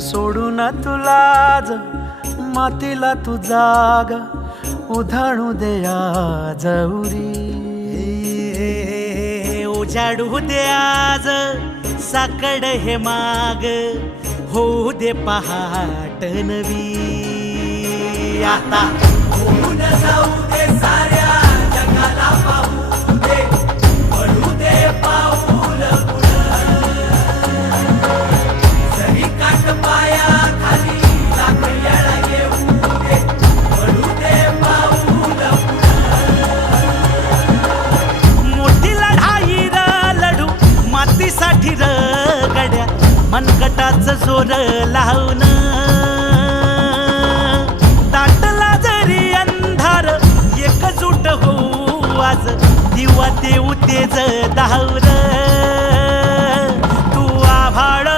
सोडून तुला मातीला तू जाग उधाणू दे आज उरी. उजाडू दे आज साकड हे माग होऊ दे पहाट नवी. आता होऊन जाऊ दे साऱ्या जगाला पाहू दे पडू दे पाऊल पुढं. जरी काट पाया खाली लाख येळा येऊ दे पडू दे पाऊल पुढं. मोठी लढाई र लढू मातीसाठी र गड्या मनगटाच जोर लावून. दाटला जरी अंधार एकजूट होऊ आज दिवा देऊ तेज धावर. तू आभाळ